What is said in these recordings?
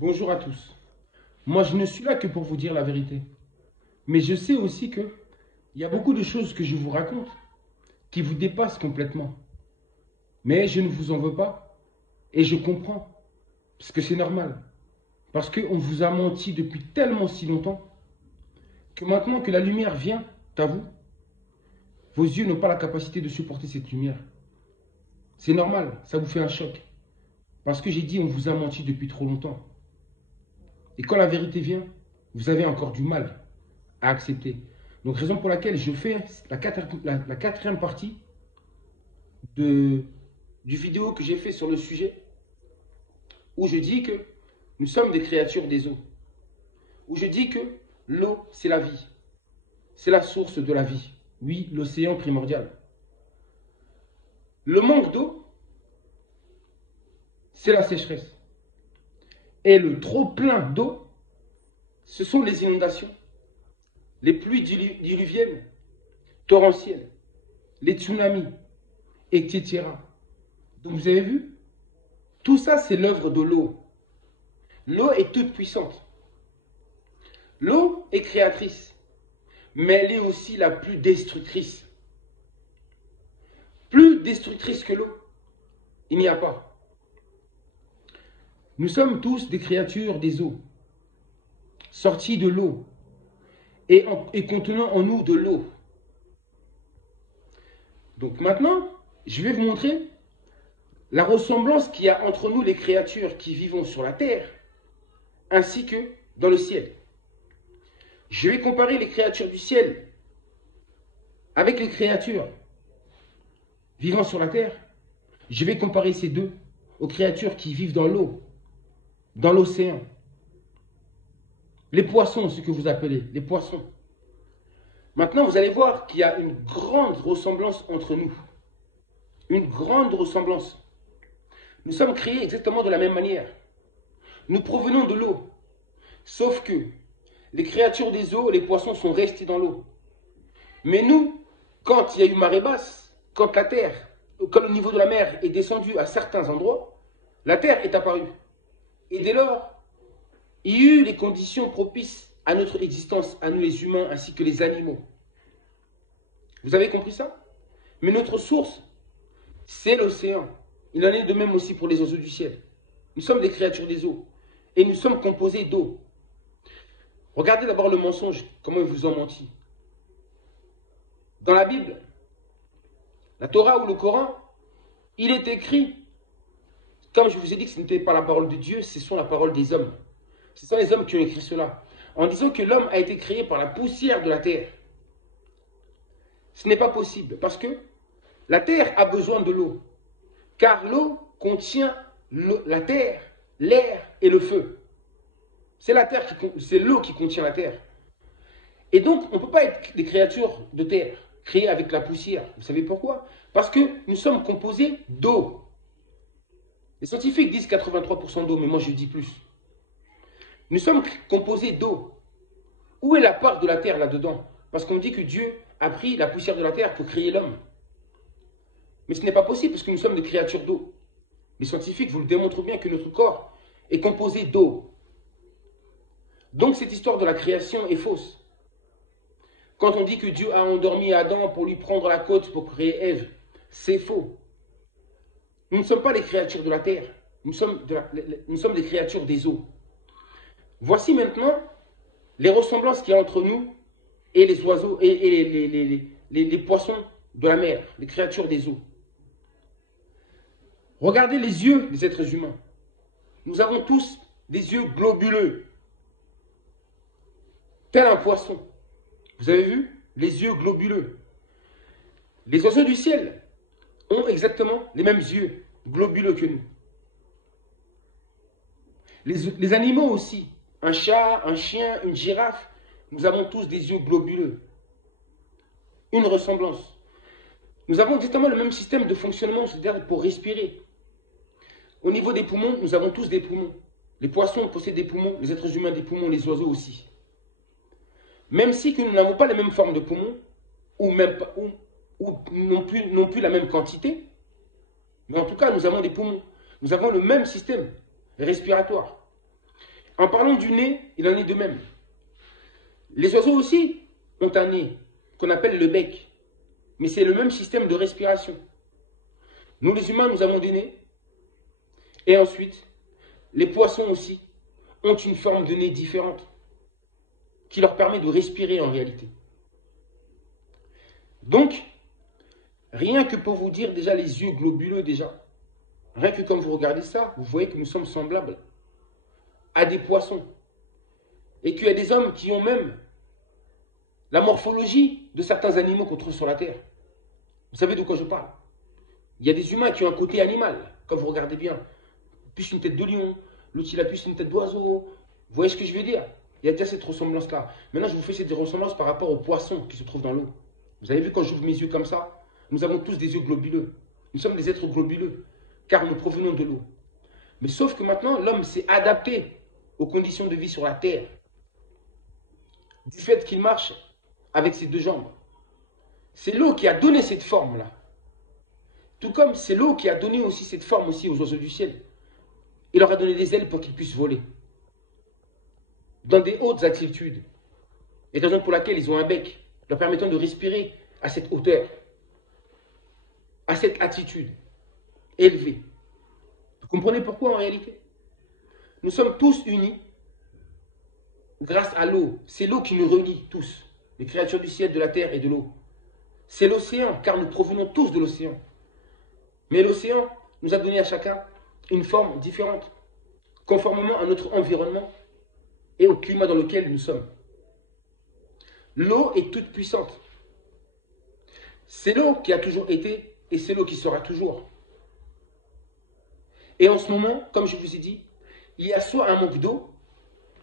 Bonjour à tous. Moi, je ne suis là que pour vous dire la vérité. Mais je sais aussi que il y a beaucoup de choses que je vous raconte qui vous dépassent complètement. Mais je ne vous en veux pas et je comprends. Parce que c'est normal. Parce qu'on vous a menti depuis tellement si longtemps que maintenant que la lumière vient à vous, vos yeux n'ont pas la capacité de supporter cette lumière. C'est normal, ça vous fait un choc. Parce que j'ai dit on vous a menti depuis trop longtemps. Et quand la vérité vient, vous avez encore du mal à accepter. Donc, raison pour laquelle je fais la quatrième partie du vidéo que j'ai fait sur le sujet, où je dis que nous sommes des créatures des eaux. Où je dis que l'eau, c'est la vie. C'est la source de la vie. Oui, l'océan primordial. Le manque d'eau, c'est la sécheresse. Et le trop plein d'eau, ce sont les inondations. Les pluies diluviennes, torrentielles, les tsunamis, etc. Donc vous avez vu, tout ça c'est l'œuvre de l'eau. L'eau est toute puissante. L'eau est créatrice, mais elle est aussi la plus destructrice. Plus destructrice que l'eau, il n'y a pas. Nous sommes tous des créatures des eaux, sorties de l'eau et contenant en nous de l'eau. Donc maintenant, je vais vous montrer la ressemblance qu'il y a entre nous les créatures qui vivons sur la terre, ainsi que dans le ciel. Je vais comparer les créatures du ciel avec les créatures vivant sur la terre. Je vais comparer ces deux aux créatures qui vivent dans l'eau, dans l'océan. Les poissons, ce que vous appelez, les poissons. Maintenant, vous allez voir qu'il y a une grande ressemblance entre nous. Une grande ressemblance. Nous sommes créés exactement de la même manière. Nous provenons de l'eau. Sauf que les créatures des eaux, les poissons sont restés dans l'eau. Mais nous, quand il y a eu marée basse, quand la terre, quand le niveau de la mer est descendu à certains endroits, la terre est apparue. Et dès lors, il y a eu les conditions propices à notre existence, à nous les humains ainsi que les animaux. Vous avez compris ça? Mais notre source, c'est l'océan. Il en est de même aussi pour les oiseaux du ciel. Nous sommes des créatures des eaux. Et nous sommes composés d'eau. Regardez d'abord le mensonge, comment ils vous ont menti. Dans la Bible, la Torah ou le Coran, il est écrit, comme je vous ai dit que ce n'était pas la parole de Dieu, ce sont la parole des hommes. Ce sont les hommes qui ont écrit cela, en disant que l'homme a été créé par la poussière de la terre. Ce n'est pas possible, parce que la terre a besoin de l'eau, car l'eau contient la terre, l'air et le feu. C'est l'eau qui contient la terre. Et donc, on ne peut pas être des créatures de terre, créées avec la poussière. Vous savez pourquoi? Parce que nous sommes composés d'eau. Les scientifiques disent 83% d'eau, mais moi je dis plus. Nous sommes composés d'eau. Où est la part de la terre là-dedans? Parce qu'on dit que Dieu a pris la poussière de la terre pour créer l'homme. Mais ce n'est pas possible parce que nous sommes des créatures d'eau. Les scientifiques vous le démontrent bien que notre corps est composé d'eau. Donc cette histoire de la création est fausse. Quand on dit que Dieu a endormi Adam pour lui prendre la côte pour créer Ève, c'est faux. Nous ne sommes pas les créatures de la terre. Nous sommes des créatures des eaux. Voici maintenant les ressemblances qu'il y a entre nous et les oiseaux et les poissons de la mer, les créatures des eaux. Regardez les yeux des êtres humains. Nous avons tous des yeux globuleux, tel un poisson. Vous avez vu? Les yeux globuleux. Les oiseaux du ciel ont exactement les mêmes yeux globuleux que nous. Les animaux aussi. Un chat, un chien, une girafe, nous avons tous des yeux globuleux. Une ressemblance. Nous avons exactement le même système de fonctionnement, c'est-à-dire pour respirer. Au niveau des poumons, nous avons tous des poumons. Les poissons possèdent des poumons, les êtres humains des poumons, les oiseaux aussi. Même si que nous n'avons pas les mêmes formes de poumons, ou non plus la même quantité, mais en tout cas, nous avons des poumons. Nous avons le même système respiratoire. En parlant du nez, il en est de même. Les oiseaux aussi ont un nez qu'on appelle le bec. Mais c'est le même système de respiration. Nous les humains, nous avons des nez. Et ensuite, les poissons aussi ont une forme de nez différente qui leur permet de respirer en réalité. Donc, rien que pour vous dire déjà les yeux globuleux déjà, rien que quand vous regardez ça, vous voyez que nous sommes semblables à des poissons. Et qu'il y a des hommes qui ont même la morphologie de certains animaux qu'on trouve sur la Terre. Vous savez de quoi je parle? Il y a des humains qui ont un côté animal, quand vous regardez bien. Plus une tête de lion, l'autre il a plus une tête d'oiseau. Vous voyez ce que je veux dire? Il y a déjà cette ressemblance-là. Maintenant, je vous fais cette ressemblance par rapport aux poissons qui se trouvent dans l'eau. Vous avez vu quand j'ouvre mes yeux comme ça? Nous avons tous des yeux globuleux. Nous sommes des êtres globuleux, car nous provenons de l'eau. Mais sauf que maintenant, l'homme s'est adapté aux conditions de vie sur la terre. Du fait qu'il marche avec ses deux jambes. C'est l'eau qui a donné cette forme-là. Tout comme c'est l'eau qui a donné aussi cette forme aussi aux oiseaux du ciel. Il leur a donné des ailes pour qu'ils puissent voler. Dans des hautes altitudes. Et raison pour laquelle ils ont un bec, leur permettant de respirer à cette hauteur, à cette attitude élevée. Vous comprenez pourquoi en réalité? Nous sommes tous unis grâce à l'eau. C'est l'eau qui nous relie tous, les créatures du ciel, de la terre et de l'eau. C'est l'océan, car nous provenons tous de l'océan. Mais l'océan nous a donné à chacun une forme différente, conformément à notre environnement et au climat dans lequel nous sommes. L'eau est toute puissante. C'est l'eau qui a toujours été et c'est l'eau qui sera toujours. Et en ce moment, comme je vous ai dit, il y a soit un manque d'eau,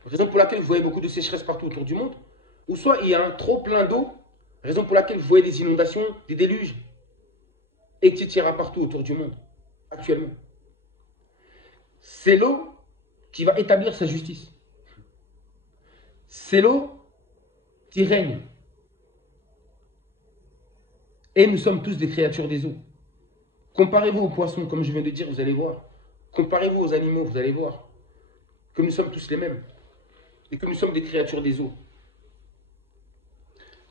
raison pour laquelle vous voyez beaucoup de sécheresse partout autour du monde, ou soit il y a un trop plein d'eau, raison pour laquelle vous voyez des inondations, des déluges, etc. partout autour du monde, actuellement. C'est l'eau qui va établir sa justice. C'est l'eau qui règne. Et nous sommes tous des créatures des eaux. Comparez-vous aux poissons, comme je viens de dire, vous allez voir. Comparez-vous aux animaux, vous allez voir que nous sommes tous les mêmes. Et que nous sommes des créatures des eaux.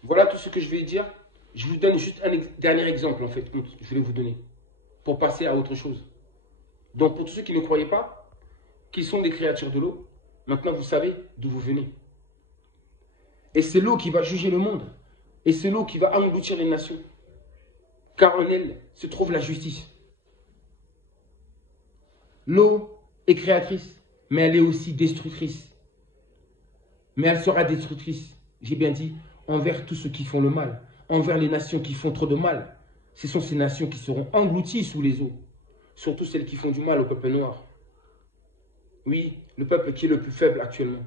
Voilà tout ce que je vais dire. Je vous donne juste un dernier exemple, en fait, que je voulais vous donner, pour passer à autre chose. Donc, pour tous ceux qui ne croyaient pas qu'ils sont des créatures de l'eau, maintenant vous savez d'où vous venez. Et c'est l'eau qui va juger le monde. Et c'est l'eau qui va engloutir les nations. Car en elle se trouve la justice. L'eau est créatrice, mais elle est aussi destructrice. Mais elle sera destructrice, j'ai bien dit, envers tous ceux qui font le mal, envers les nations qui font trop de mal. Ce sont ces nations qui seront englouties sous les eaux, surtout celles qui font du mal au peuple noir. Oui, le peuple qui est le plus faible actuellement.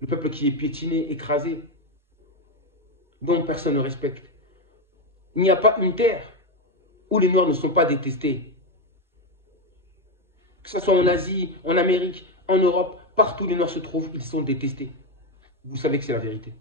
Le peuple qui est piétiné, écrasé, dont personne ne respecte. Il n'y a pas une terre où les Noirs ne sont pas détestés. Que ce soit en Asie, en Amérique, en Europe, partout où les Noirs se trouvent, ils sont détestés. Vous savez que c'est la vérité.